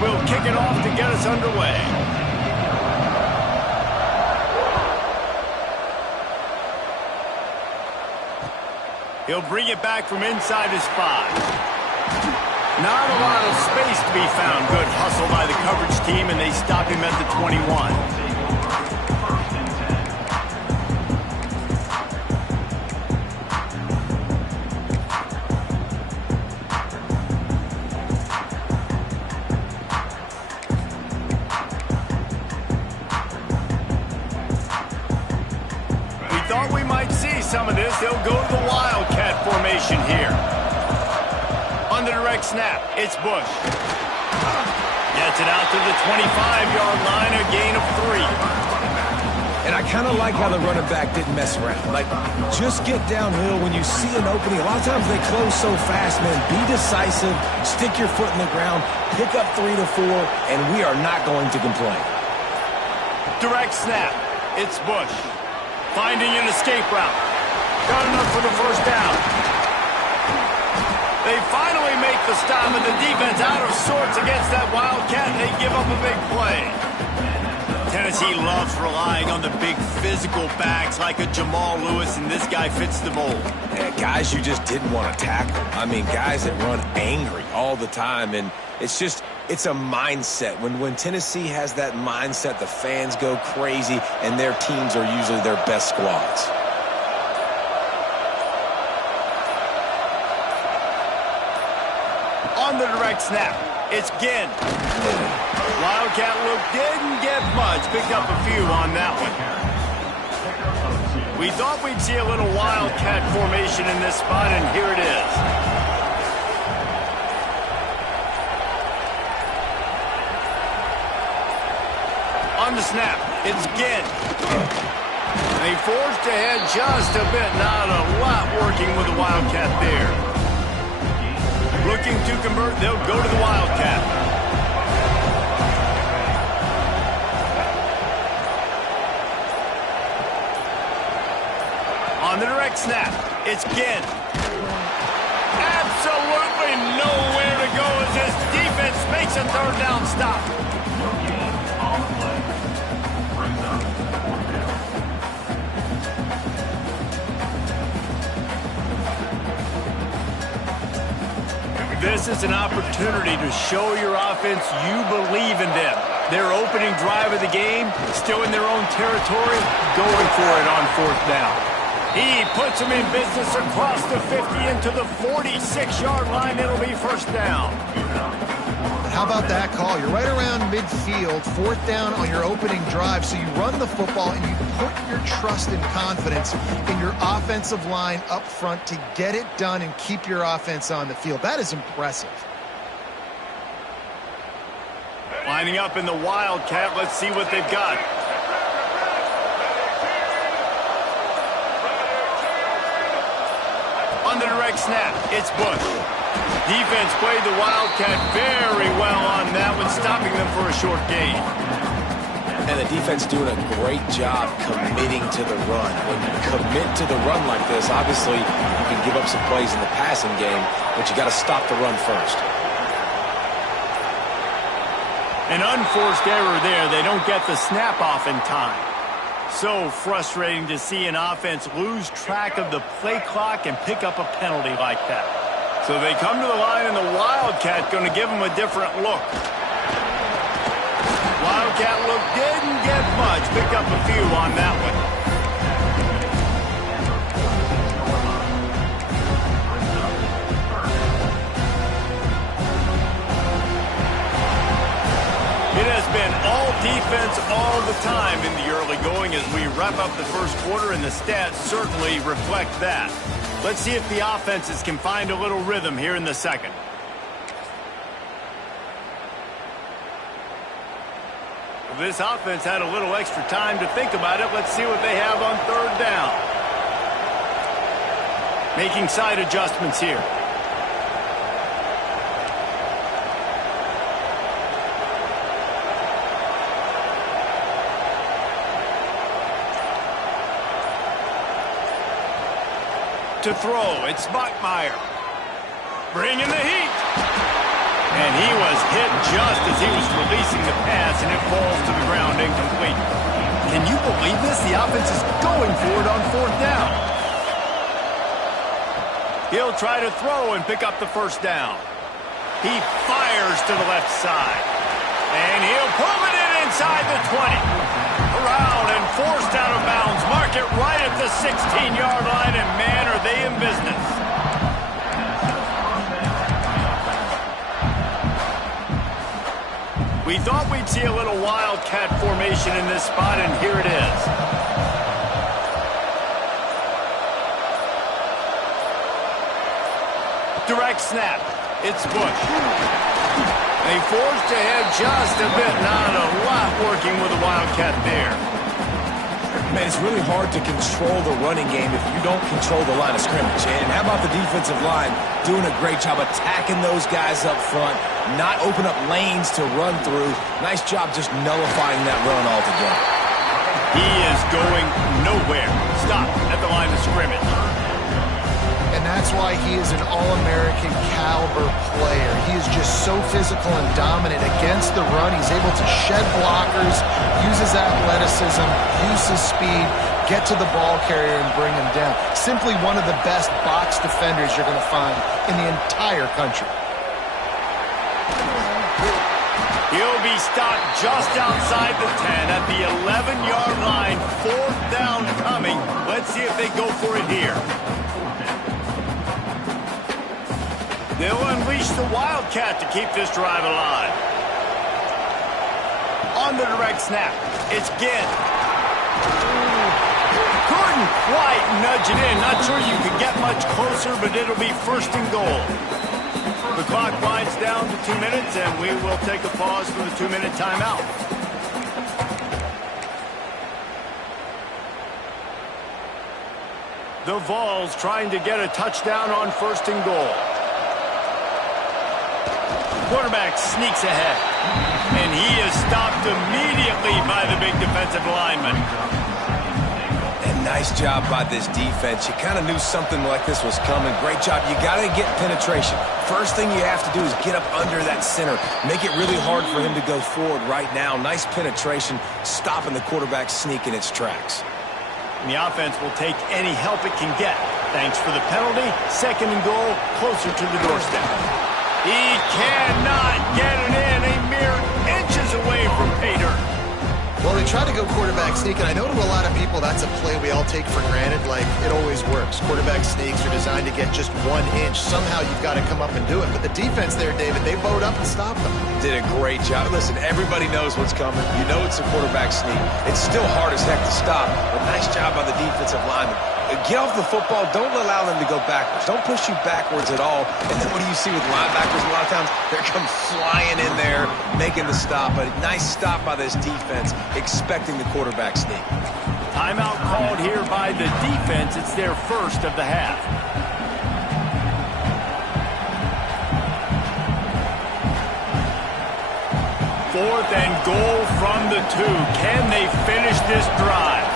will kick it off to get us underway. He'll bring it back from inside his 5. Not a lot of space to be found. Good hustle by the coverage team, and they stop him at the 21. We thought we might see some of this. They'll go to the Wildcat formation here. On the direct snap, it's Bush. Gets it out to the 25-yard line, a gain of 3. And I kind of like how the running back didn't mess around. Like, just get downhill when you see an opening. A lot of times they close so fast, man. Be decisive, stick your foot in the ground, pick up 3 to 4, and we are not going to complain. Direct snap, it's Bush. Finding an escape route. Got enough for the first down. They finally make the stop, and the defense out of sorts against that Wildcat, and they give up a big play. Tennessee loves relying on the big physical backs like a Jamal Lewis, and this guy fits the mold. Yeah, guys you just didn't want to tackle. I mean, guys that run angry all the time, and it's a mindset. When Tennessee has that mindset, the fans go crazy, and their teams are usually their best squads. On the direct snap, it's Ginn. Wildcat look didn't get much. Picked up a few on that one. We thought we'd see a little Wildcat formation in this spot, and here it is. On the snap, it's Ginn. They forced ahead just a bit. Not a lot working with the Wildcat there. Looking to convert, they'll go to the Wildcat. On the direct snap, it's Ginn. Absolutely nowhere to go as this defense makes a third down stop. This is an opportunity to show your offense you believe in them. Their opening drive of the game, still in their own territory, going for it on 4th down. He puts them in business across the 50 into the 46-yard line. It'll be first down. How about that call? You're right around midfield, 4th down on your opening drive, so you run the football and you put your trust and confidence in your offensive line up front to get it done and keep your offense on the field. That is impressive. Lining up in the Wildcat, let's see what they've got. On the direct snap, it's Bush. Defense played the Wildcat very well on that one, stopping them for a short gain. And the defense doing a great job committing to the run. When you commit to the run like this, obviously you can give up some plays in the passing game, but you got to stop the run first. An unforced error there. They don't get the snap off in time. So frustrating to see an offense lose track of the play clock and pick up a penalty like that. So they come to the line, and the Wildcat going to give them a different look. Wildcat look didn't get much. Picked up a few on that one. It has been all defense all the time in the early going as we wrap up the first quarter, and the stats certainly reflect that. Let's see if the offenses can find a little rhythm here in the second. This offense had a little extra time to think about it. Let's see what they have on 3rd down. Making side adjustments here. To throw, it's Bachmeier. Bringing the heat. And he was hit just as he was releasing the pass, and it falls to the ground incomplete. Can you believe this? The offense is going for it on 4th down. He'll try to throw and pick up the first down. He fires to the left side. And he'll pull it in inside the 20. Around and forced out of bounds. Mark it right at the 16-yard line, and man, are they in business. We thought we'd see a little wildcat formation in this spot, and here it is. Direct snap. It's Bush. They forced ahead just a bit. Not a lot working with the wildcat there. Man, it's really hard to control the running game if you don't control the line of scrimmage. And how about the defensive line doing a great job attacking those guys up front, not open up lanes to run through. Nice job just nullifying that run altogether. He is going nowhere. Stop at the line of scrimmage. And that's why he is an All-American caliber player. He is just so physical and dominant against the run. He's able to shed blockers, use his athleticism, use his speed, get to the ball carrier and bring him down. Simply one of the best box defenders you're going to find in the entire country. He'll be stopped just outside the 10 at the 11-yard line. 4th down coming. Let's see if they go for it here. They'll unleash the Wildcat to keep this drive alive. On the direct snap, it's Ginn. Couldn't quite nudge it in. Not sure you could get much closer, but it'll be 1st and goal. The clock winds down to 2 minutes, and we will take a pause for the 2-minute timeout. The Vols trying to get a touchdown on 1st and goal. Quarterback sneaks ahead, and he is stopped immediately by the big defensive lineman. And nice job by this defense. You kind of knew something like this was coming. Great job. You got to get penetration. First thing you have to do is get up under that center. Make it really hard for him to go forward right now. Nice penetration, stopping the quarterback sneak in its tracks. And the offense will take any help it can get. Thanks for the penalty. 2nd and goal, closer to the doorstep. He cannot get it in, a mere inches away from pay dirt. Well, they try to go quarterback sneak, and I know to a lot of people that's a play we all take for granted, like it always works. Quarterback sneaks are designed to get just 1 inch. Somehow you've got to come up and do it. But the defense there, David, they bowed up and stopped them. Did a great job. Listen, everybody knows what's coming. You know it's a quarterback sneak. It's still hard as heck to stop, but nice job by the defensive lineman. Get off the football. Don't allow them to go backwards. Don't push you backwards at all. And then what do you see with linebackers a lot of times? They're come flying in there, making the stop. A nice stop by this defense, expecting the quarterback sneak. Timeout called here by the defense. It's their 1st of the half. Fourth and goal from the 2. Can they finish this drive?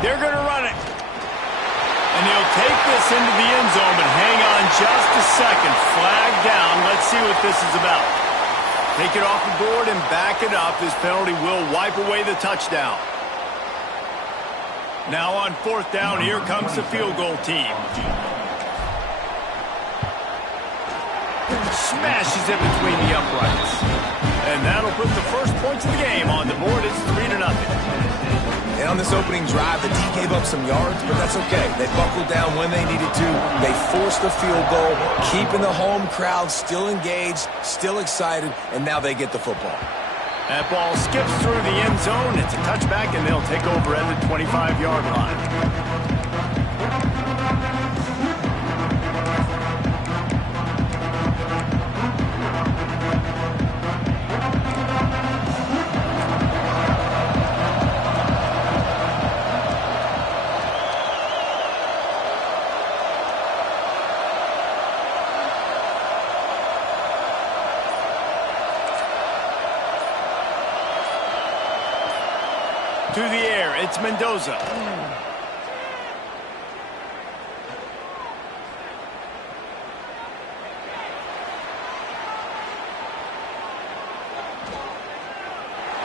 They're going to run it. And he'll take this into the end zone, but hang on just a second. Flag down. Let's see what this is about. Take it off the board and back it up. This penalty will wipe away the touchdown. Now on 4th down, here comes the field goal team. Smashes it between the uprights. And that'll put the first points of the game on the board. It's 3-0. And on this opening drive, the D gave up some yards, but that's okay. They buckled down when they needed to. They forced the field goal, keeping the home crowd still engaged, still excited, and now they get the football. That ball skips through the end zone. It's a touchback, and they'll take over at the 25-yard line. To the air, it's Mendoza.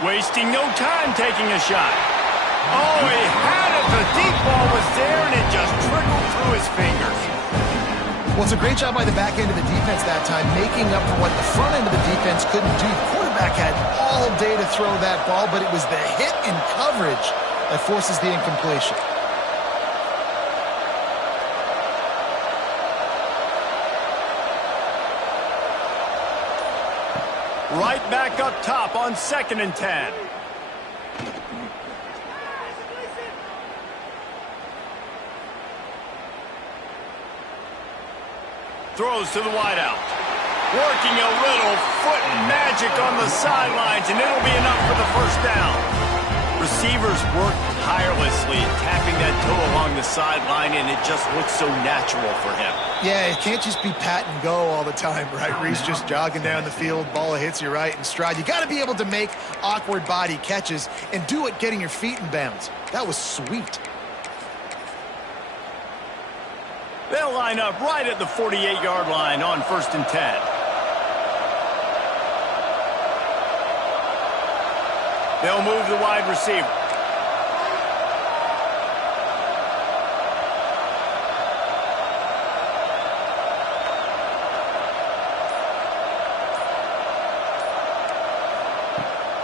Wasting no time taking a shot. Oh, he had it. The deep ball was there, and it just trickled through his fingers. Well, it's a great job by the back end of the defense that time, making up for what the front end of the defense couldn't do. The quarterback had all day to throw that ball, but it was the hit in coverage that forces the incompletion. Right back up top on 2nd and 10. Throws to the wideout. Working a little foot magic on the sidelines, and it'll be enough for the first down. Receivers work tirelessly, tapping that toe along the sideline, and it just looks so natural for him. Yeah, it can't just be pat and go all the time, right? Reese just jogging down the field, ball hits you right in stride. You got to be able to make awkward body catches and do it getting your feet in bounds. That was sweet. They'll line up right at the 48-yard line on 1st and 10. They'll move the wide receiver.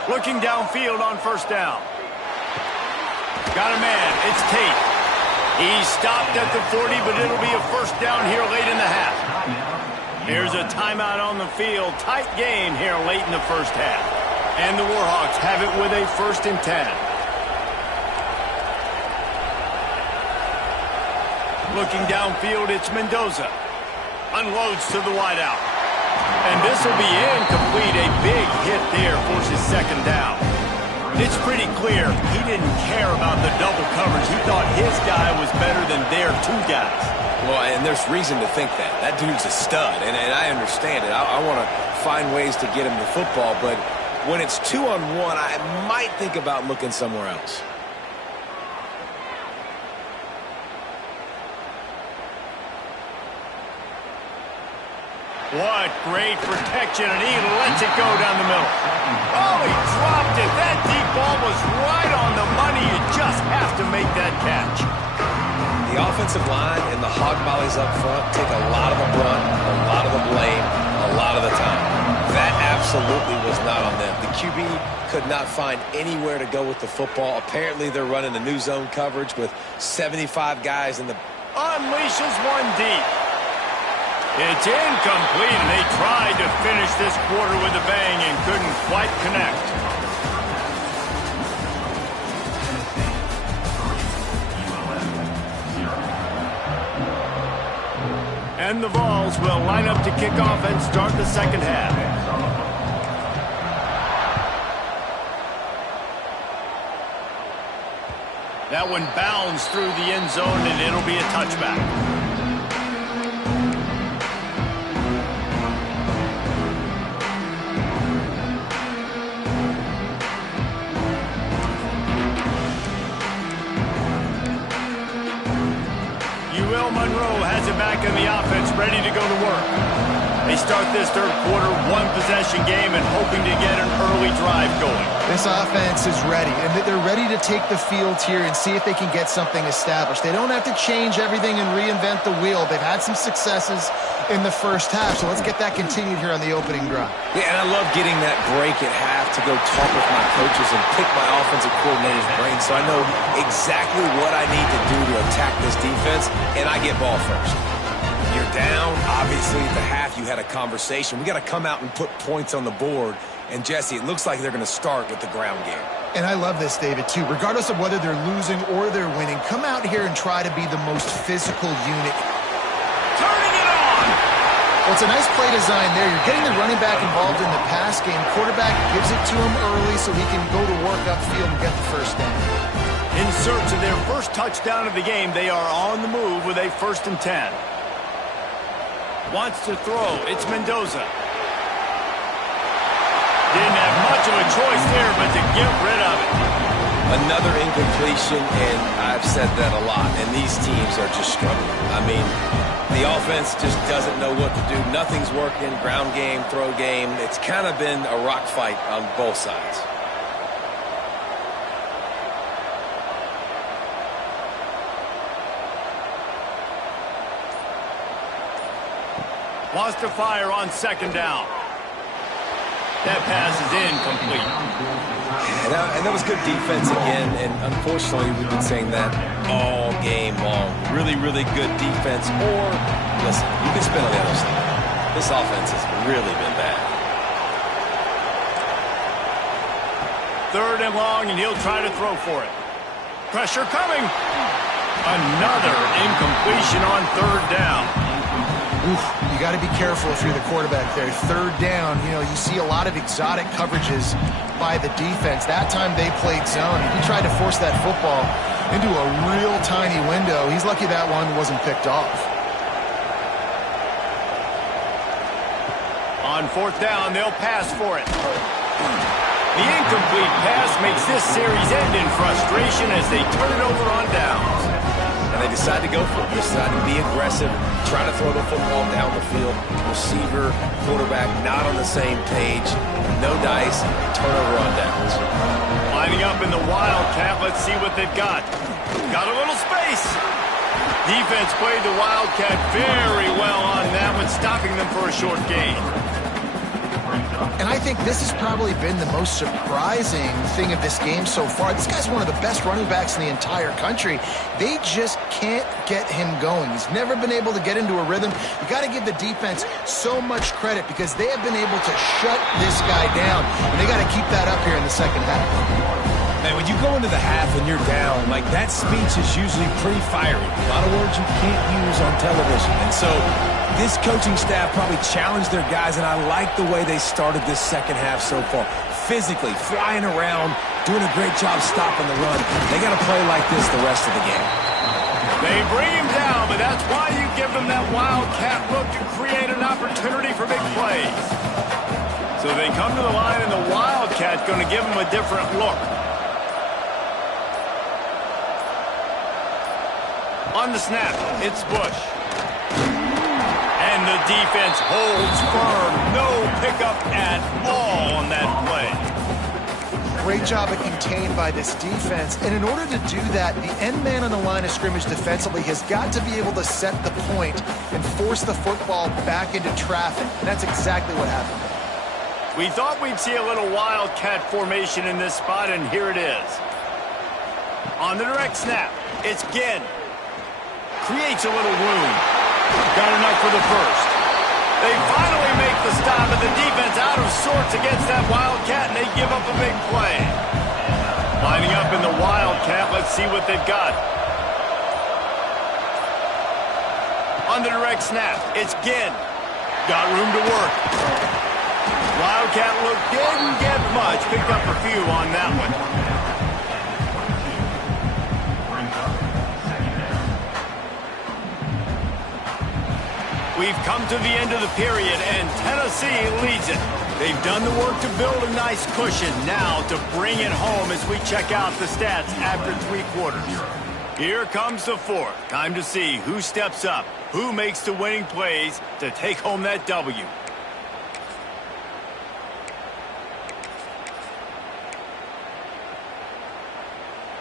Looking downfield on 1st down. Got a man. It's Tate. He stopped at the 40, but it'll be a first down here late in the half. Here's a timeout on the field. Tight game here late in the first half. And the Warhawks have it with a 1st and 10. Looking downfield, it's Mendoza. Unloads to the wideout. And this will be incomplete. A big hit there forces 2nd down. It's pretty clear he didn't care about the double coverage. He thought his guy was better than their 2 guys. Well, and there's reason to think that. That dude's a stud, and I understand it. I want to find ways to get him the football, but when it's 2-on-1, I might think about looking somewhere else. What great protection, and he lets it go down the middle. Oh, he dropped it. That deep ball was right on the money. You just have to make that catch. The offensive line and the hog mollies up front take a lot of the brunt, a lot of the blame, a lot of the time. That absolutely was not on them. The QB could not find anywhere to go with the football. Apparently, they're running a new zone coverage with 75 guys in the... Unleashes one deep. It's incomplete, and they tried to finish this quarter with a bang and couldn't quite connect. And the Vols will line up to kick off and start the 2nd half. That one bounds through the end zone, and it'll be a touchback. Monroe has it back in the offense, ready to go to work. They start this 3rd quarter, 1-possession game, and hoping to get an early drive going. This offense is ready, and they're ready to take the field here and see if they can get something established. They don't have to change everything and reinvent the wheel. They've had some successes in the first half, so let's get that continued here on the opening drive. Yeah, and I love getting that break at half to go talk with my coaches and pick my offensive coordinator's brain so I know exactly what I need to do to attack this defense, and I get ball first. You're down. Obviously, at the half, you had a conversation. We got to come out and put points on the board. And, Jesse, it looks like they're going to start with the ground game. And I love this, David, too. Regardless of whether they're losing or they're winning, come out here and try to be the most physical unit. Turning it on! Well, it's a nice play design there. You're getting the running back involved in the pass game. Quarterback gives it to him early so he can go to work upfield and get the first down. In search of their first touchdown of the game, they are on the move with a 1st and 10. Wants to throw. It's Mendoza. Didn't have much of a choice there, but to get rid of it. Another incompletion, and I've said that a lot, and these teams are just struggling. I mean, the offense just doesn't know what to do. Nothing's working. Ground game, throw game. It's kind of been a rock fight on both sides. Wants to fire on second down. That pass is incomplete. And that was good defense again, and unfortunately, we've been saying that all game long. Really, really good defense, or, listen, you can spin on the other side. This offense has really been bad. 3rd and long, and he'll try to throw for it. Pressure coming. Another incompletion on 3rd down. Oof, you got to be careful if you're the quarterback there. 3rd down, you know, you see a lot of exotic coverages by the defense. That time they played zone, and he tried to force that football into a real tiny window. He's lucky that one wasn't picked off. On 4th down, they'll pass for it. The incomplete pass makes this series end in frustration as they turn it over on downs. And they decide to go for it. They decide to be aggressive, try to throw the football down the field. Receiver, quarterback, not on the same page. No dice, turnover on downs. Lining up in the Wildcat, let's see what they've got. Got a little space. Defense played the Wildcat very well on that one, stopping them for a short gain. And I think this has probably been the most surprising thing of this game so far. This guy's one of the best running backs in the entire country. They just can't get him going. He's never been able to get into a rhythm. You got to give the defense so much credit because they have been able to shut this guy down, and they got to keep that up here in the second half. Man, when you go into the half and you're down, like that speech is usually pretty fiery. A lot of words you can't use on television. And so this coaching staff probably challenged their guys, and I like the way they started this second half so far. Physically, flying around, doing a great job stopping the run. They got to play like this the rest of the game. They bring him down, but that's why you give them that Wildcat look to create an opportunity for big plays. So they come to the line, and the Wildcat going to give them a different look. On the snap, it's Bush. And the defense holds firm. No pickup at all on that play. Great job of contained by this defense. And in order to do that, the end man on the line of scrimmage defensively has got to be able to set the point and force the football back into traffic. And that's exactly what happened. We thought we'd see a little Wildcat formation in this spot, and here it is. On the direct snap, it's Ginn. Creates a little room. Got enough for the first. They finally make the stop, and the defense out of sorts against that Wildcat, and they give up a big play. Lining up in the Wildcat, let's see what they've got. On the direct snap, it's Ginn. Got room to work. Wildcat look didn't get much. Picked up a few on that one. We've come to the end of the period, and Tennessee leads it. They've done the work to build a nice cushion. Now to bring it home as we check out the stats after 3 quarters. Here comes the 4th. Time to see who steps up, who makes the winning plays to take home that W.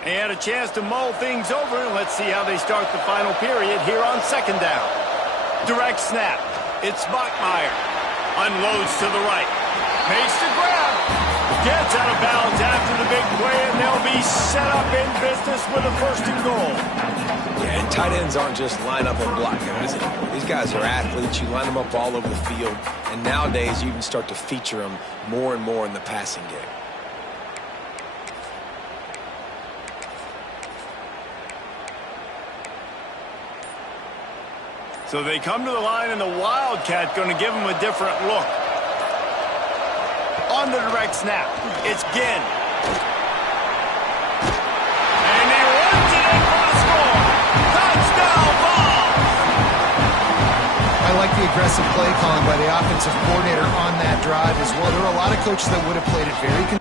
And a chance to mull things over, and let's see how they start the final period here on second down. Direct snap. It's Bachmeier. Unloads to the right. Makes the grab. Gets out of bounds after the big play, and they'll be set up in business with a 1st and goal. Yeah, and tight ends aren't just line up and block guys anymore. These guys are athletes. You line them up all over the field, and nowadays you even start to feature them more and more in the passing game. So they come to the line, and the Wildcat going to give them a different look. On the direct snap, it's Ginn. And he runs it in for the score. Touchdown ball! I like the aggressive play calling by the offensive coordinator on that drive as well. There are a lot of coaches that would have played it very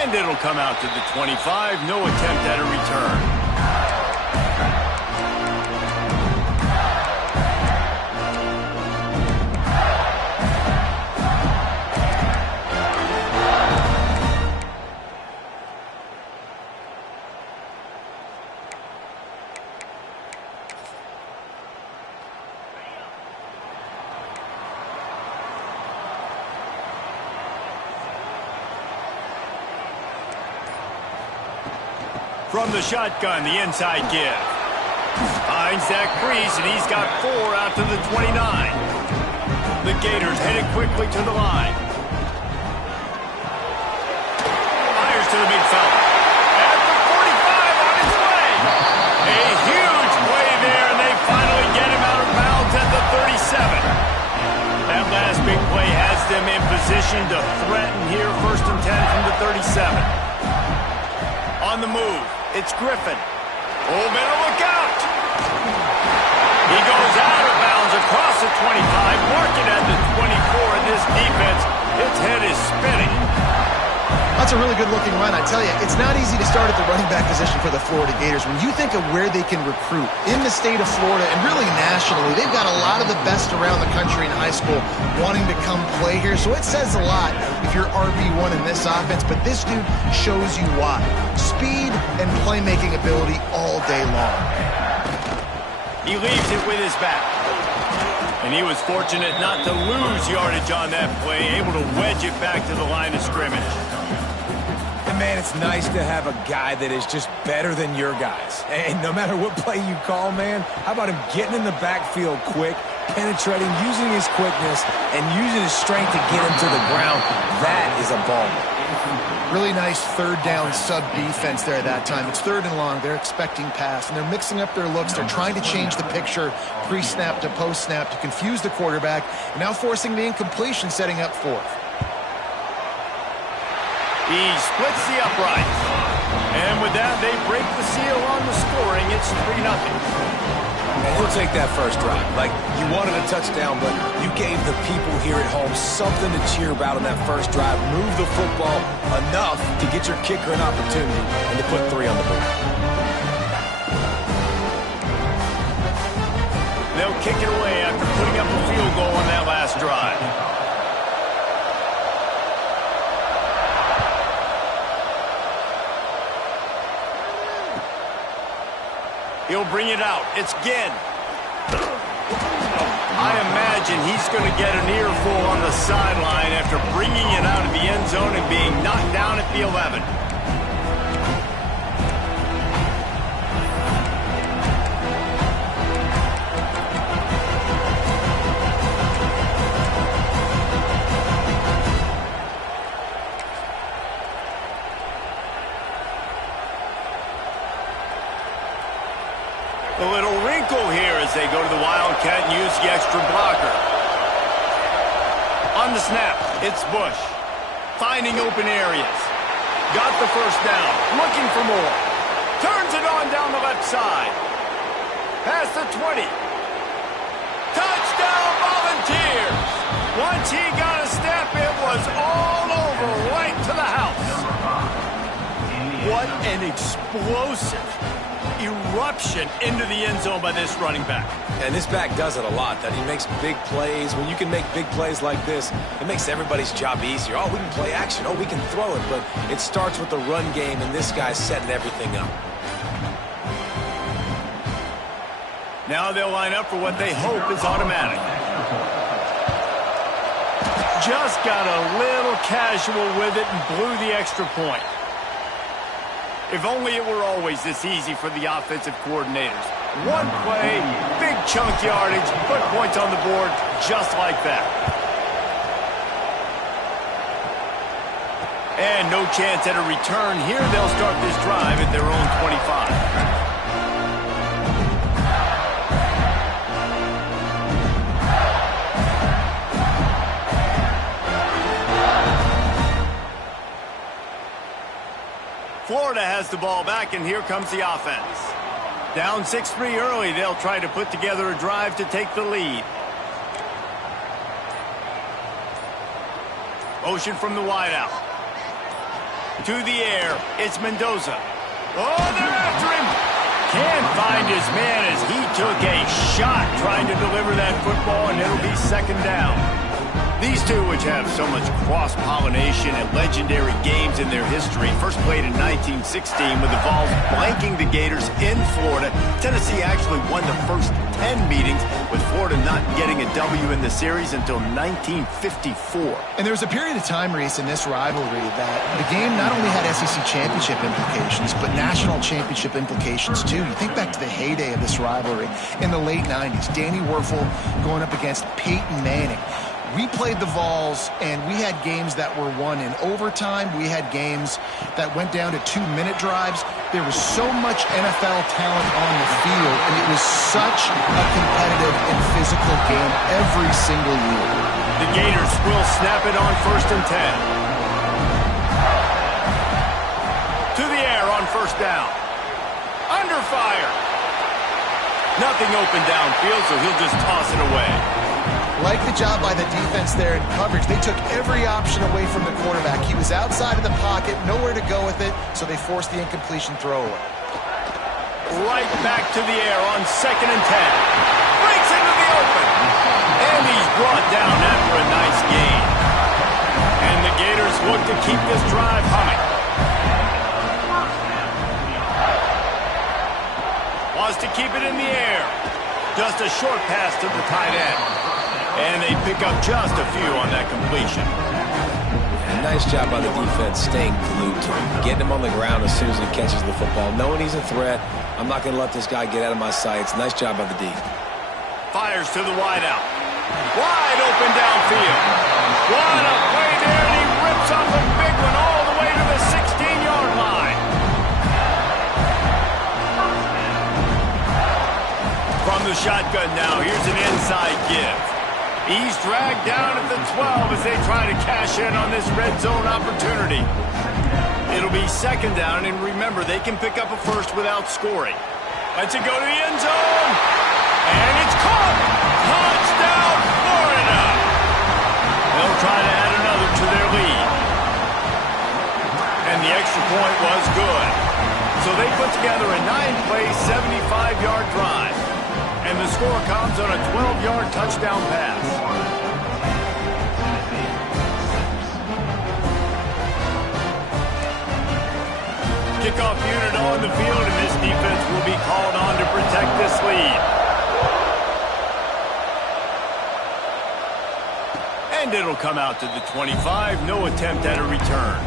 And it'll come out to the 25. No attempt at a return. From the shotgun, the inside give. Finds that crease, and he's got 4 out to the 29. The Gators headed quickly to the line. Fires to the big fella. At the 45 on his way. A huge play there, and they finally get him out of bounds at the 37. That last big play has them in position to threaten here, 1st and 10 from the 37. On the move. It's Griffin. Oh, better look out. He goes out of bounds across the 25, marking at the 24 in this defense. Its head is spinning. That's a really good-looking run. I tell you, it's not easy to start at the running back position for the Florida Gators. When you think of where they can recruit in the state of Florida and really nationally, they've got a lot of the best around the country in high school wanting to come play here. So it says a lot if you're RB1 in this offense, but this dude shows you why. Speed and playmaking ability all day long. He leaves it with his back. And he was fortunate not to lose yardage on that play, able to wedge it back to the line of scrimmage. And man, it's nice to have a guy that is just better than your guys. And no matter what play you call, man, how about him getting in the backfield quick, penetrating, using his quickness, and using his strength to get him to the ground? That is a ball. Really nice 3rd down sub defense there at that time. It's 3rd and long. They're expecting pass, and they're mixing up their looks. They're trying to change the picture pre-snap to post-snap to confuse the quarterback, and now forcing the incompletion, setting up 4th. He splits the uprights. And with that, they break the seal on the scoring. It's 3-0. And he'll take that first drive. Like, you wanted a touchdown, but you gave the people here at home something to cheer about on that first drive. Move the football enough to get your kicker an opportunity and to put 3 on the board. They'll kick it away after putting up a field goal on that last drive. He'll bring it out. It's Ginn. I imagine he's going to get an earful on the sideline after bringing it out of the end zone and being knocked down at the 11. A little wrinkle here as they go to the Wildcat and use the extra blocker. On the snap, it's Bush. Finding open areas. Got the first down. Looking for more. Turns it on down the left side. Past the 20. Touchdown Volunteers! Once he got a step, it was all over right to the house. What an explosive eruption into the end zone by this running back. And this back does it a lot, that he makes big plays. When you can make big plays like this, it makes everybody's job easier. Oh, we can play action. Oh, we can throw it. But it starts with the run game, and this guy's setting everything up. Now they'll line up for what they hope is automatic. Just got a little casual with it and blew the extra point. If only it were always this easy for the offensive coordinators. One play, big chunk yardage, put points on the board just like that. And no chance at a return here. They'll start this drive at their own 25. Florida has the ball back, and here comes the offense. Down 6-3 early, they'll try to put together a drive to take the lead. Motion from the wideout. To the air, it's Mendoza. Oh, they're after him. Can't find his man as he took a shot trying to deliver that football, and it'll be second down. These two, which have so much cross-pollination and legendary games in their history, first played in 1916 with the Vols blanking the Gators in Florida. Tennessee actually won the first 10 meetings, with Florida not getting a W in the series until 1954. And there was a period of time, Reese, in this rivalry that the game not only had SEC championship implications, but national championship implications, too. You think back to the heyday of this rivalry in the late 90s. Danny Werfel going up against Peyton Manning. We played the Vols, and we had games that were won in overtime. We had games that went down to 2-minute drives. There was so much NFL talent on the field, and it was such a competitive and physical game every single year. The Gators will snap it on 1st and 10. To the air on 1st down. Under fire. Nothing open downfield, so he'll just toss it away. Like the job by the defense there in coverage. They took every option away from the quarterback. He was outside of the pocket, nowhere to go with it, so they forced the incompletion throwaway. Right back to the air on 2nd and 10. Breaks into the open. And he's brought down after a nice gain. And the Gators look to keep this drive humming. Wants to keep it in the air. Just a short pass to the tight end. And they pick up just a few on that completion. And nice job by the defense staying glued to him, getting him on the ground as soon as he catches the football, knowing he's a threat. I'm not going to let this guy get out of my sights. Nice job by the D. Fires to the wideout. Wide open downfield. What a play there, and he rips off a big one all the way to the 16-yard line. From the shotgun now, here's an inside give. He's dragged down at the 12 as they try to cash in on this red zone opportunity. It'll be 2nd down, and remember, they can pick up a first without scoring. Let's it go to the end zone. And it's caught. Touchdown, Florida. They'll try to add another to their lead. And the extra point was good. So they put together a 9-play, 75-yard drive. And the score comes on a 12-yard touchdown pass. Kickoff unit on the field, and this defense will be called on to protect this lead. And it'll come out to the 25. No attempt at a return.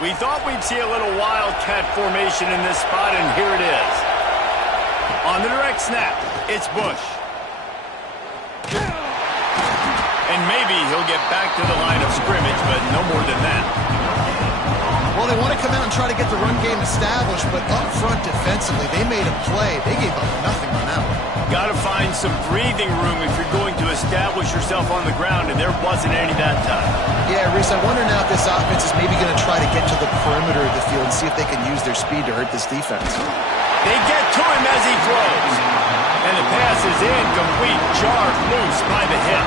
We thought we'd see a little wildcat formation in this spot, and here it is. On the direct snap, it's Bush. And maybe he'll get back to the line of scrimmage, but no more than that. Well, they want to come out and try to get the run game established, but up front defensively, they made a play. They gave up nothing on that one. Got to find some breathing room if you're going to establish yourself on the ground, and there wasn't any that time. Yeah, Reese, I wonder now if this offense is maybe going to try to get to the perimeter of the field and see if they can use their speed to hurt this defense. They get to him as he throws. And the pass is incomplete, jarred loose by the hip.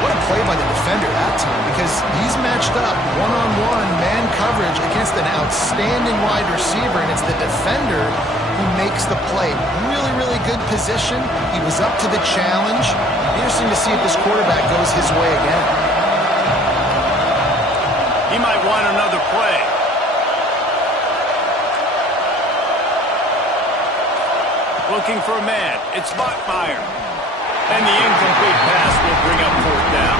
What a play by the defender that time, because he's matched up one-on-one man coverage against an outstanding wide receiver, and it's the defender who makes the play. Really, really good position. He was up to the challenge. Interesting to see if this quarterback goes his way again. He might want another play. Looking for a man. It's Bachmeier. And the incomplete pass will bring up 4th down.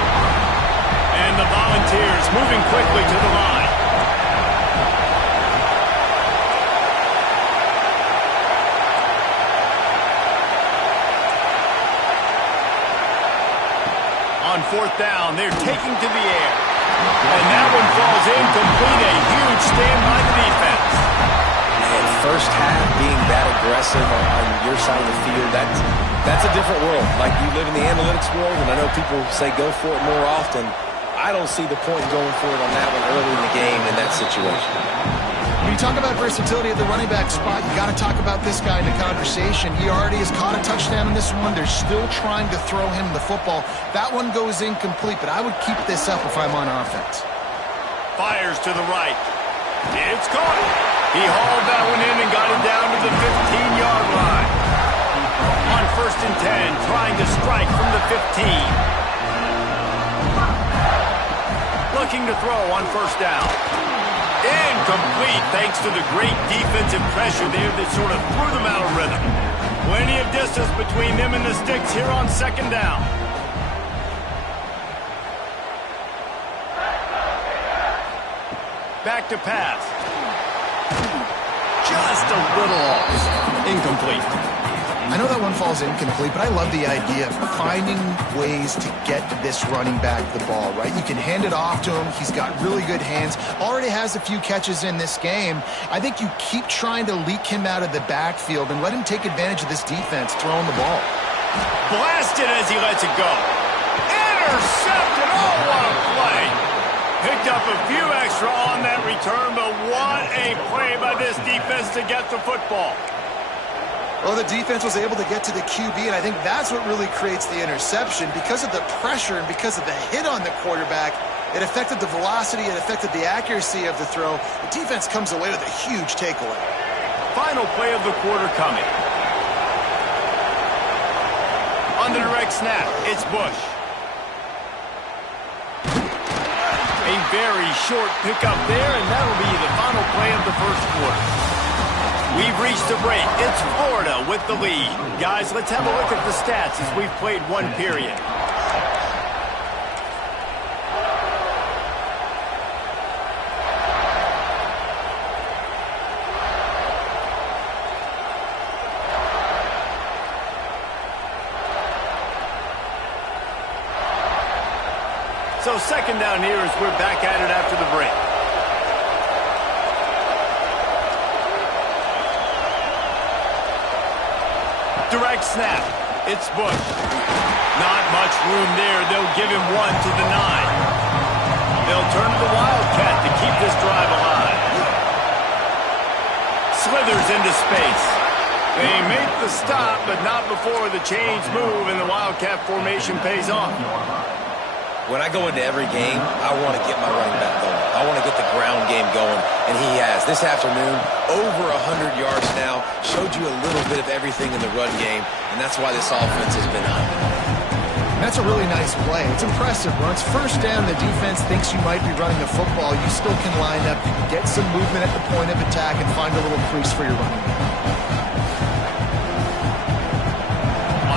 And the Volunteers moving quickly to the line. On 4th down, they're taking to the air. And that one falls incomplete. A huge stand by the defense. And first half being that aggressive on your side of the field, that's a different world. Like, you live in the analytics world, and I know people say go for it more often. I don't see the point in going for it on that one early in the game in that situation. When you talk about versatility at the running back spot, you got to talk about this guy in the conversation. He already has caught a touchdown in this one. They're still trying to throw him the football. That one goes incomplete, but I would keep this up if I'm on offense. Fires to the right. It's caught. He hauled that one in and got it down to the 15-yard line. On 1st and 10, trying to strike from the 15. Looking to throw on 1st down. Incomplete, thanks to the great defensive pressure there that sort of threw them out of rhythm. Plenty of distance between them and the sticks here on 2nd down. Back to pass. Just a little off. Incomplete. I know that one falls incomplete, but I love the idea of finding ways to get this running back the ball, right? You can hand it off to him. He's got really good hands. Already has a few catches in this game. I think you keep trying to leak him out of the backfield and let him take advantage of this defense throwing the ball. Blasted as he lets it go. Intercepted. Oh, what a play. Picked up a few extra on that return, but what a play by this defense to get the football. Well, the defense was able to get to the QB, and I think that's what really creates the interception. Because of the pressure and because of the hit on the quarterback, it affected the velocity, it affected the accuracy of the throw. The defense comes away with a huge takeaway. Final play of the quarter coming. On the direct snap, it's Bush. A very short pickup there, and that'll be the final play of the 1st quarter. We've reached a break. It's Florida with the lead. Guys, let's have a look at the stats as we've played one period. So 2nd down here as we're back at it after the break. Direct snap. It's Bush. Not much room there. They'll give him 1 to the 9. They'll turn to the Wildcat to keep this drive alive. Slithers into space. They make the stop, but not before the chains move and the Wildcat formation pays off. When I go into every game, I want to get my running back going. I want to get the ground game going, and he has. This afternoon, over 100 yards now, showed you a little bit of everything in the run game, and that's why this offense has been on. That's a really nice play. It's impressive. Once 1st down, the defense thinks you might be running the football. You still can line up. You can get some movement at the point of attack and find a little crease for your running back.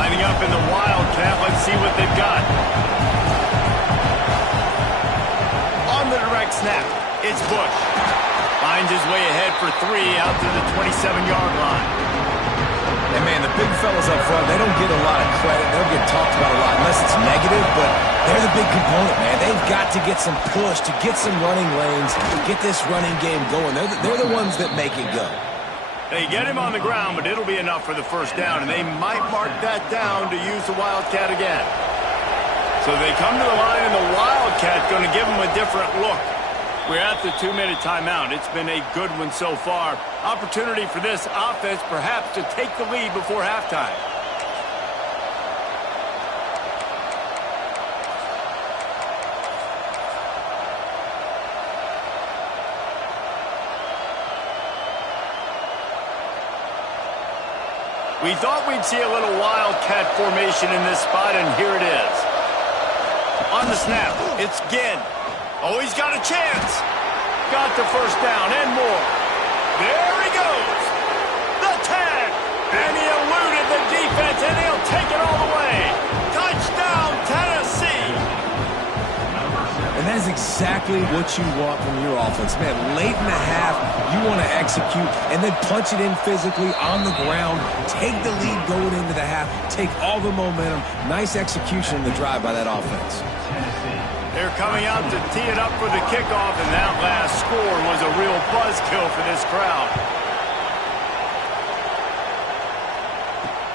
Lining up in the Wildcat. Let's see what they've got. The direct snap. It's Bush. Finds his way ahead for 3 out to the 27-yard line. And, man, the big fellas up front, they don't get a lot of credit. They'll get talked about a lot unless it's negative, but they're the big component, man. They've got to get some push, to get some running lanes, get this running game going. They're the ones that make it go. They get him on the ground, but it'll be enough for the 1st down, and they might mark that down to use the Wildcat again. So they come to the line, and the Wildcat going to give them a different look. We're at the 2-minute timeout. It's been a good one so far. Opportunity for this offense perhaps to take the lead before halftime. We thought we'd see a little Wildcat formation in this spot, and here it is. On the snap, it's Ginn. Oh, he's got a chance. Got the 1st down and more. There he goes. The tag. And he eluded the defense, and he'll take it all the way. Touchdown, Tennessee. And that's exactly what you want from your offense. Man, late in the half, you want to execute and then punch it in physically on the ground. Take the lead going into the half. Take all the momentum. Nice execution in the drive by that offense. They're coming out to tee it up for the kickoff, and that last score was a real buzzkill for this crowd.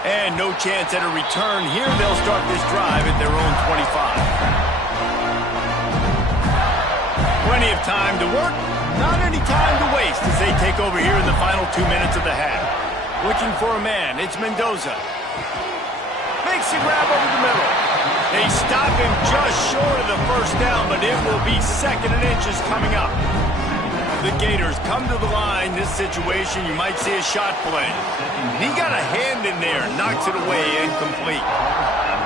And no chance at a return here. They'll start this drive at their own 25. the work. Not any time to waste as they take over here in the final 2 minutes of the half. Looking for a man. It's Mendoza. Makes a grab over the middle. They stop him just short of the first down, but it will be 2nd and inches coming up. The Gators come to the line. This situation, you might see a shot play. And he got a hand in there, knocks it away, incomplete.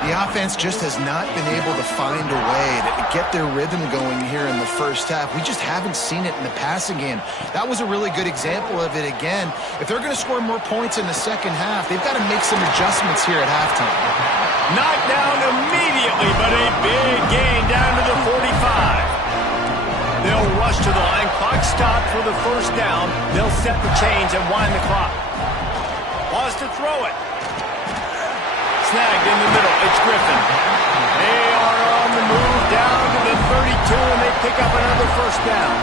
The offense just has not been able to find a way to get their rhythm going here in the first half. We just haven't seen it in the passing game. That was a really good example of it again. If they're going to score more points in the second half, they've got to make some adjustments here at halftime. Knocked down immediately, but a big gain down to the 45. They'll rush to the line. Clock stopped for the first down. They'll set the chains and wind the clock. Wants to throw it. Snagged in the middle. It's Griffin. They are on the move down to the 32, and they pick up another first down.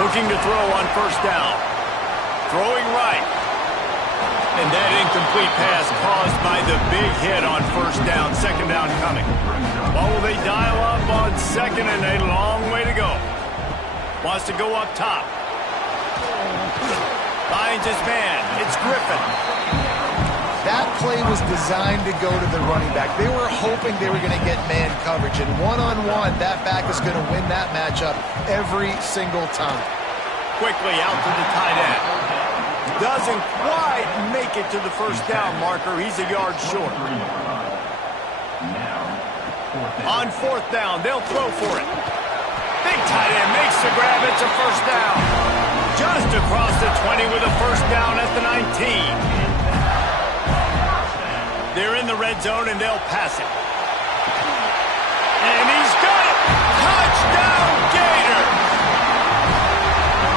Looking to throw on first down. Throwing right. And that incomplete pass caused by the big hit on first down. 2nd down coming. What will they dial up on 2nd, and a long way to go. Wants to go up top. Finds his man. It's Griffin. That play was designed to go to the running back. They were hoping they were going to get man coverage, and one-on-one, that back is going to win that matchup every single time. Quickly out to the tight end. Doesn't quite make it to the first down marker. He's a yard short. On 4th down, they'll throw for it. Big tight end makes the grab. It's a first down. Just across the 20 with a first down at the 19. They're in the red zone, and they'll pass it. And he's got it! Touchdown, Gators!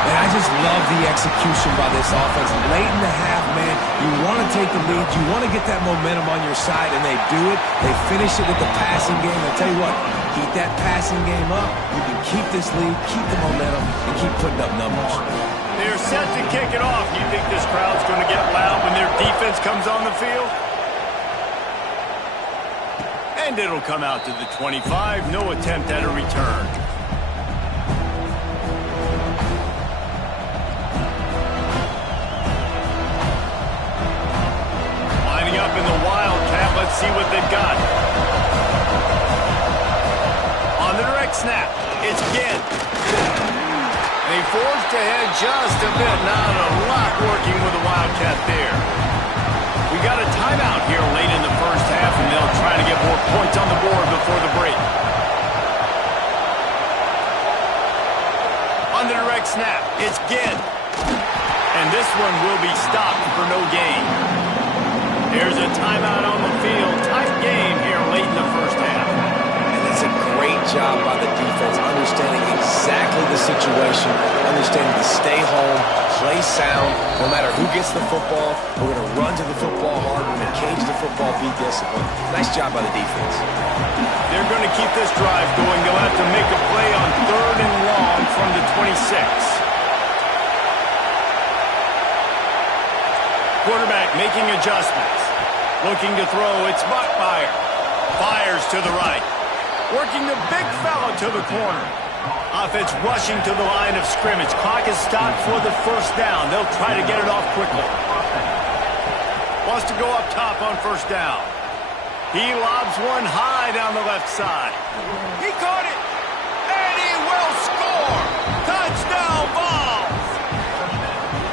And I just love the execution by this offense. Late in the half, man, you want to take the lead. You want to get that momentum on your side, and they do it. They finish it with the passing game. I'll tell you what, keep that passing game up. You can keep this lead, keep the momentum, and keep putting up numbers. They're set to kick it off. You think this crowd's going to get loud when their defense comes on the field? And it'll come out to the 25. No attempt at a return. Lining up in the Wildcat. Let's see what they've got. On the direct snap, it's Ginn. They forced ahead just a bit. Not a lot working with the Wildcat there. We got a timeout here late in the first half, and they'll try to get more points on the board before the break. On the direct snap, it's Ginn. And this one will be stopped for no gain. There's a timeout on the field. Tight game here late in the first half. And that's a great job by the defense, understanding exactly the situation, understanding to stay home, play sound. No matter who gets the football, we're going to run to the football hard. We're going to cage the football, be disciplined. Nice job by the defense. They're going to keep this drive going. They'll have to make a play on 3rd and long from the 26. Quarterback making adjustments. Looking to throw, it's Buckmeyer. Fires to the right. Working the big fella to the corner. Offense rushing to the line of scrimmage. Clock is stopped for the first down. They'll try to get it off quickly. Wants to go up top on first down. He lobs one high down the left side. He caught it, and he will score. Touchdown, Vols.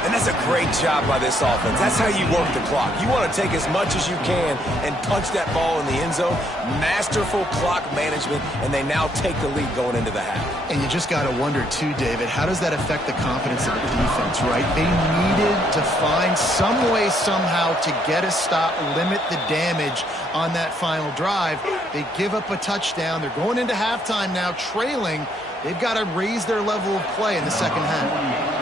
And that's a great job by this offense. That's how you work the clock. You want to take as much as you can and punch that ball in the end zone. Masterful clock management, and they now take the lead going into the half. And you just got to wonder, too, David, how does that affect the confidence of the defense, right? They needed to find some way, somehow, to get a stop, limit the damage on that final drive. They give up a touchdown. They're going into halftime now, trailing. They've got to raise their level of play in the second half.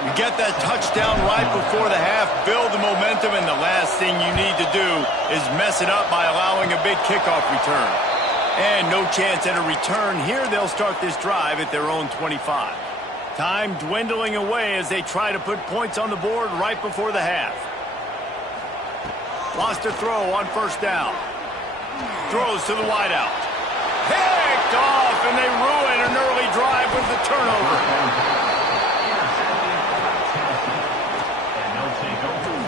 You get that touchdown right before the half, build the momentum, and the last thing you need to do is mess it up by allowing a big kickoff return. And no chance at a return here. They'll start this drive at their own 25. Time dwindling away as they try to put points on the board right before the half. Lost a throw on first down. Throws to the wideout. Picked off, and they ruin an early drive with the turnover.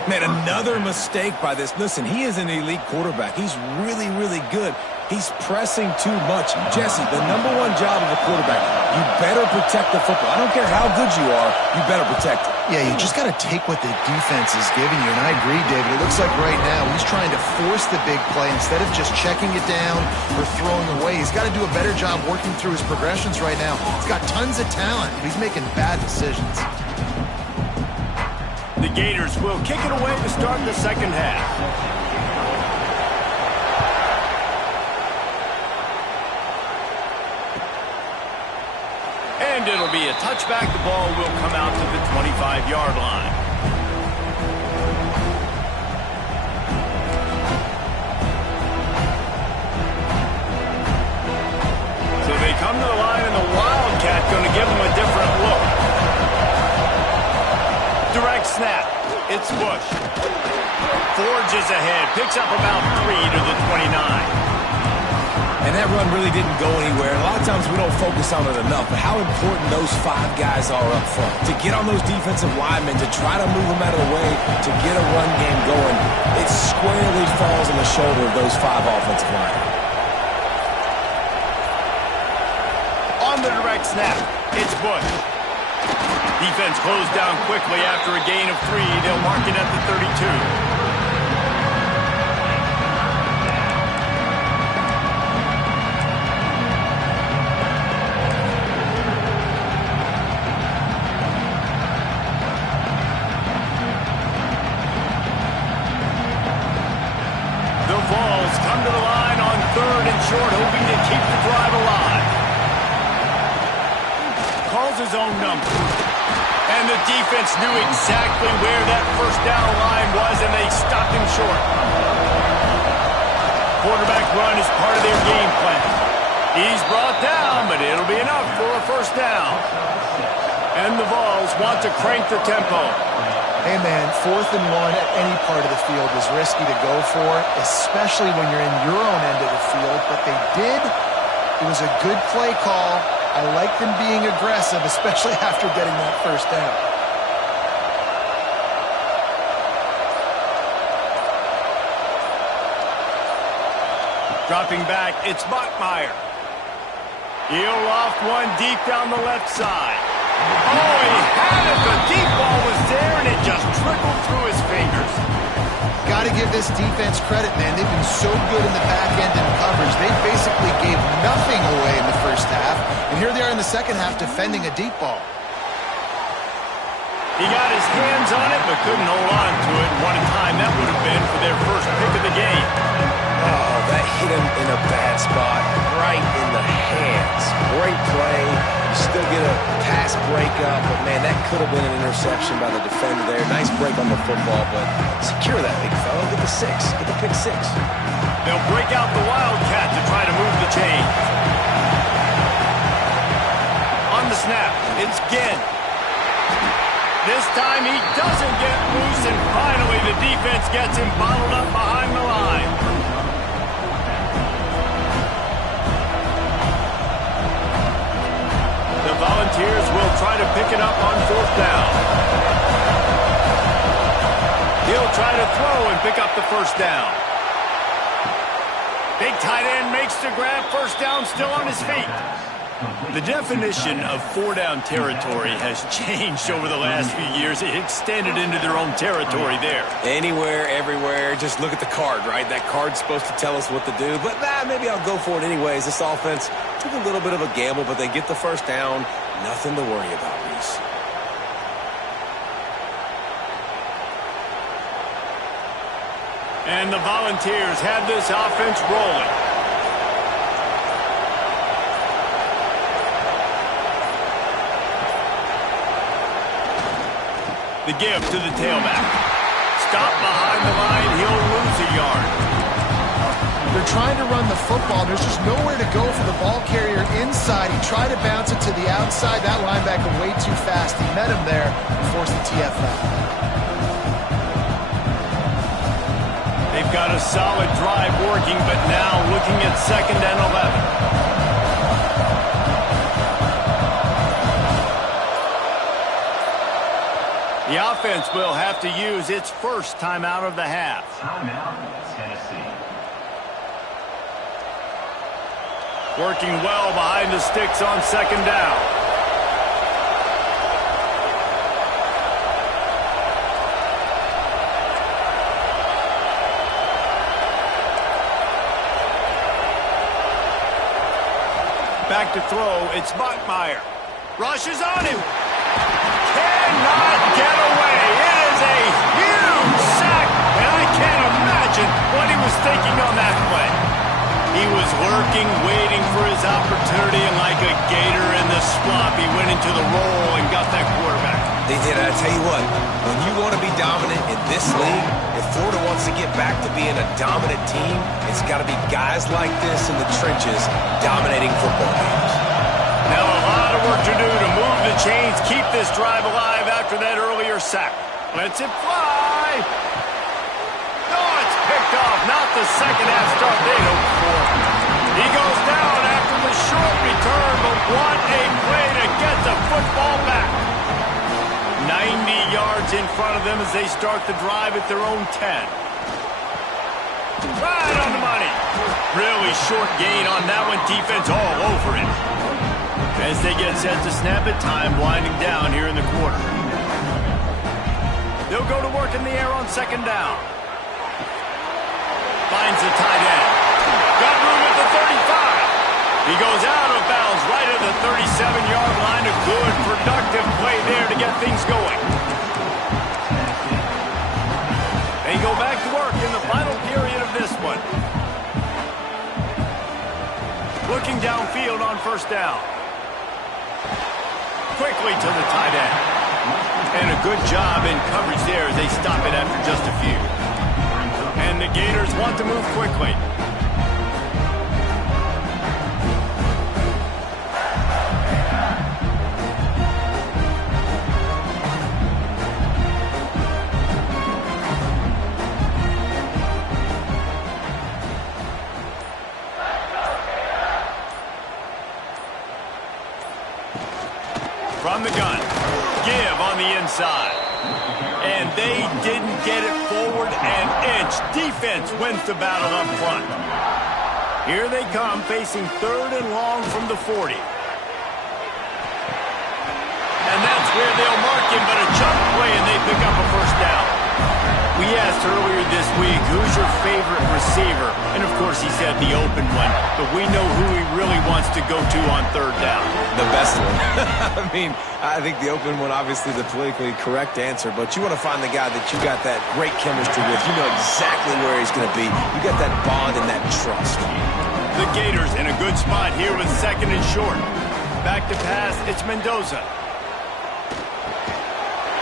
Man, another mistake by this. Listen, he is an elite quarterback. He's really, really good. He's pressing too much. Jesse, the number one job of a quarterback, you better protect the football. I don't care how good you are, you better protect it. Yeah, you just got to take what the defense is giving you, and I agree, David. It looks like right now he's trying to force the big play instead of just checking it down or throwing away. He's got to do a better job working through his progressions right now. He's got tons of talent, but he's making bad decisions. The Gators will kick it away to start the second half. And it'll be a touchback. The ball will come out to the 25-yard line. So they come to the line, and the Wildcat going to give them a different look. Direct snap. It's Bush. Forges ahead. Picks up about 3 to the 29. And that run really didn't go anywhere. A lot of times we don't focus on it enough, but how important those 5 guys are up front. To get on those defensive linemen, to try to move them out of the way, to get a run game going, it squarely falls on the shoulder of those 5 offensive linemen. On the direct snap, it's Bush. Defense closed down quickly after a gain of 3. They'll mark it at the 32. Short, hoping to keep the drive alive. Calls his own number. And the defense knew exactly where that first down line was, and they stopped him short. Quarterback run is part of their game plan. He's brought down, but it'll be enough for a first down. And the Vols want to crank the tempo. Hey, man, 4th and 1 at any part of the field is risky to go for, especially when you're in your own end of the field. But they did. It was a good play call. I like them being aggressive, especially after getting that first down. Dropping back, it's Bachmeier. He'll loft one deep down the left side. Oh, he had it. The deep ball was there, and it just trickled through his fingers. Got to give this defense credit, man. They've been so good in the back end and coverage. They basically gave nothing away in the first half, and here they are in the second half defending a deep ball. He got his hands on it, but couldn't hold on to it. What a time that would have been for their first pick of the game. Oh, that hit him in a bad spot, right in the hands. Great play. You still get a pass breakup, but, man, that could have been an interception by the defender there. Nice break on the football, but secure that big fella. Get the 6. Get the pick 6. They'll break out the Wildcat to try to move the chain. On the snap, it's Ginn. This time he doesn't get loose, and finally the defense gets him bottled up behind the line. The Volunteers will try to pick it up on 4th down. He'll try to throw and pick up the first down. Big tight end makes the grab. First down, still on his feet. The definition of 4-down territory has changed over the last few years. It extended into their own territory there. Anywhere, everywhere, just look at the card, right? That card's supposed to tell us what to do, but maybe I'll go for it anyways. This offense took a little bit of a gamble, but they get the first down. Nothing to worry about, Reese. And the Volunteers have this offense rolling. The give to the tailback. Stop behind the line. He'll lose a yard. They're trying to run the football. There's just nowhere to go for the ball carrier inside. He tried to bounce it to the outside. That linebacker way too fast. He met him there and forced the TFL. They've got a solid drive working, but now looking at 2nd and 11. The offense will have to use its first timeout of the half. Timeout, Tennessee. Working well behind the sticks on second down. Back to throw, it's Bachmeier. Rushes on him. Cannot get away. It is a huge sack, and I can't imagine what he was thinking on that play. He was lurking, waiting for his opportunity, and like a gator in the slop, he went into the roll and got that quarterback. They did. I tell you what, when you want to be dominant in this league, if Florida wants to get back to being a dominant team, it's got to be guys like this in the trenches dominating football games. Now a lot of work to do to move the chains, keep this drive alive after that earlier sack. Lets it fly. No, it's picked off. Not the second half start they hoped for. He goes down after the short return, but what a play to get the football back. 90 yards in front of them as they start the drive at their own 10. Right on the money. Really short gain on that one. Defense all over it. As they get set to snap it, time winding down here in the quarter. They'll go to work in the air on second down. Finds the tight end. Got room at the 35. He goes out of bounds right at the 37-yard line. A good, productive play there to get things going. They go back to work in the final period of this one. Looking downfield on first down. Quickly to the tight end. And a good job in coverage there as they stop it after just a few. And the Gators want to move quickly. From the gun, give on the inside. And they didn't get it forward an inch. Defense wins the battle up front. Here they come, facing third and long from the 40. And that's where they'll mark him, but a chunk play, and they pick up a first down. We asked earlier this week, who's your favorite receiver? And, of course, he said the open one, but we know who he really wants to go to on third down. The best one. I mean, I think the open one, obviously the politically correct answer, but you want to find the guy that you got that great chemistry with. You know exactly where he's going to be. You got that bond and that trust. The Gators in a good spot here with second and short. Back to pass, it's Mendoza.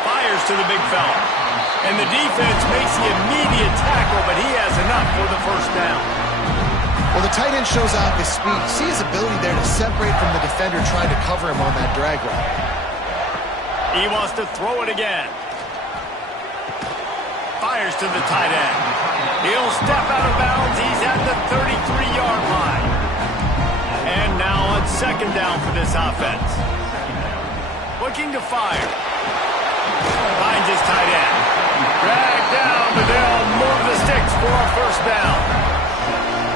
Fires to the big fella. And the defense makes the immediate tackle, but he has enough for the first down. Well, the tight end shows off his speed. See his ability there to separate from the defender trying to cover him on that drag route. He wants to throw it again. Fires to the tight end. He'll step out of bounds. He's at the 33-yard line. And now on second down for this offense. Looking to fire. Finds his tight end. Dragged down, but they'll move the sticks for a first down.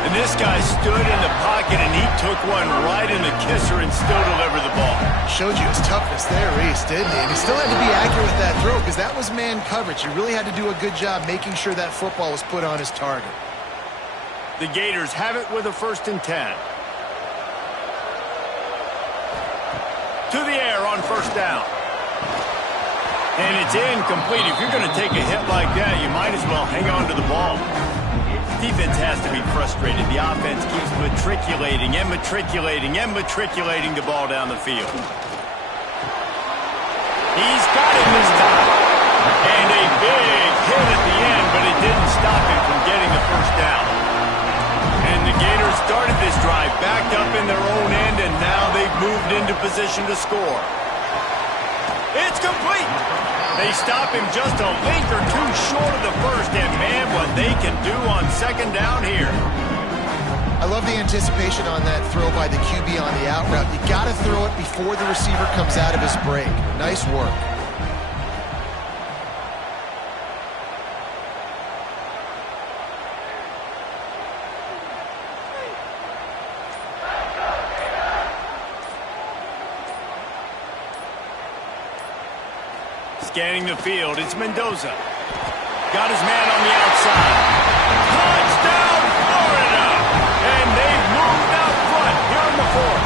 And this guy stood in the pocket, and he took one right in the kisser and still delivered the ball. Showed you his toughness there, Reese, didn't he? And he still had to be accurate with that throw because that was man coverage. He really had to do a good job making sure that football was put on his target. The Gators have it with a 1st and 10. To the air on first down. And it's incomplete. If you're going to take a hit like that, you might as well hang on to the ball. Defense has to be frustrated. The offense keeps matriculating and matriculating and matriculating the ball down the field. He's got it this time. And a big hit at the end, but it didn't stop him from getting the first down. And the Gators started this drive backed up in their own end, and now they've moved into position to score. It's complete. They stop him just a link or two short of the first, and man, what they can do on second down here. I love the anticipation on that throw by the QB on the out route. You got to throw it before the receiver comes out of his break. Nice work. Scanning the field, it's Mendoza. Got his man on the outside. Touchdown, Florida! And they've moved out front here in the fourth.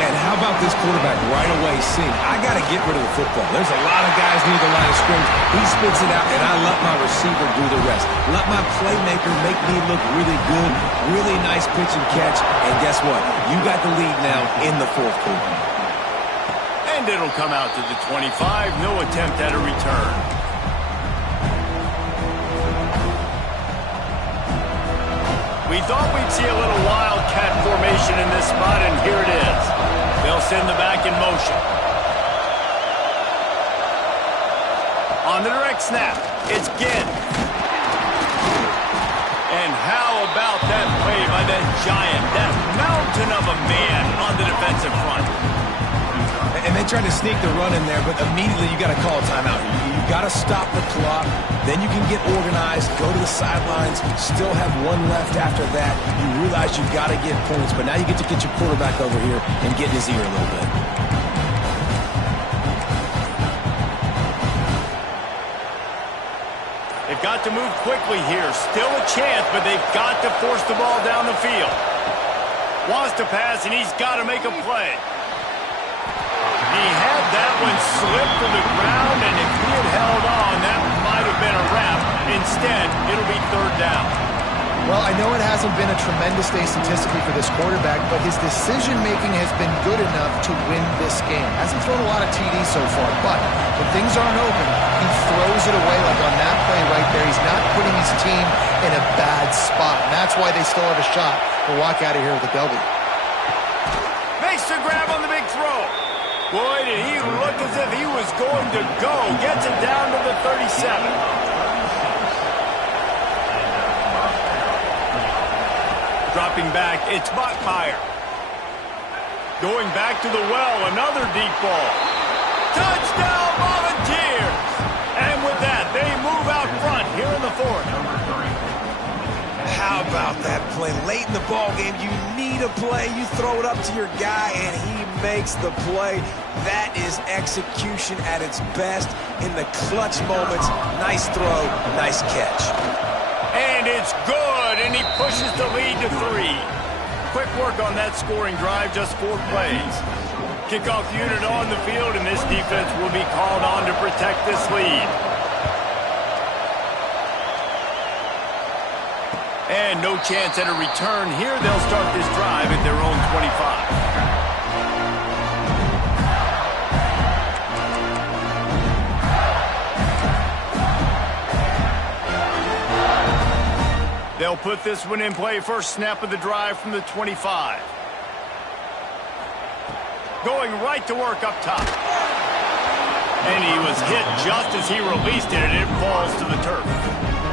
Man, how about this quarterback right away seeing, I got to get rid of the football. There's a lot of guys near the line of scrimmage. He spits it out, and I let my receiver do the rest. Let my playmaker make me look really good, really nice pitch and catch, and guess what? You got the lead now in the fourth quarter. And it'll come out to the 25. No attempt at a return. We thought we'd see a little wildcat formation in this spot, and here it is. They'll send the back in motion. On the direct snap, it's Ginn. And how about that play by that giant, that mountain of a man on the defensive front? And they tried to sneak the run in there, but immediately you got to call a timeout. You got to stop the clock. Then you can get organized, go to the sidelines, still have one left after that. You realize you've got to get points, but now you get to get your quarterback over here and get in his ear a little bit. They've got to move quickly here. Still a chance, but they've got to force the ball down the field. Wants to pass, and he's got to make a play. He had that one slip to the ground, and if he had held on, that might have been a wrap. Instead, it'll be third down. Well, I know it hasn't been a tremendous day statistically for this quarterback, but his decision-making has been good enough to win this game. Hasn't thrown a lot of TDs so far, but when things aren't open, he throws it away like on that play right there. He's not putting his team in a bad spot, and that's why they still have a shot to walk out of here with a W. Makes the grab on the big throw. Boy, did he look as if he was going to go. Gets it down to the 37. Dropping back, it's Bachmeier. Going back to the well, another deep ball. Touchdown, Volunteers! And with that, they move out front here in the fourth. How about that play? Late in the ball game, you need a play. You throw it up to your guy, and he makes the play. That is execution at its best in the clutch moments. Nice throw, nice catch. And it's good, and he pushes the lead to 3. Quick work on that scoring drive, just 4 plays. Kickoff unit on the field, and this defense will be called on to protect this lead. And no chance at a return here. They'll start this drive at their own 25. They'll put this one in play. First snap of the drive from the 25. Going right to work up top. And he was hit just as he released it, and it falls to the turf.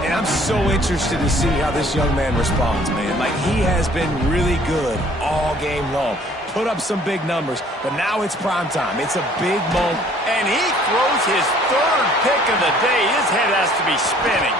And I'm so interested to see how this young man responds, man. Like, he has been really good all game long. Put up some big numbers, but now it's prime time. It's a big moment. And he throws his third pick of the day. His head has to be spinning.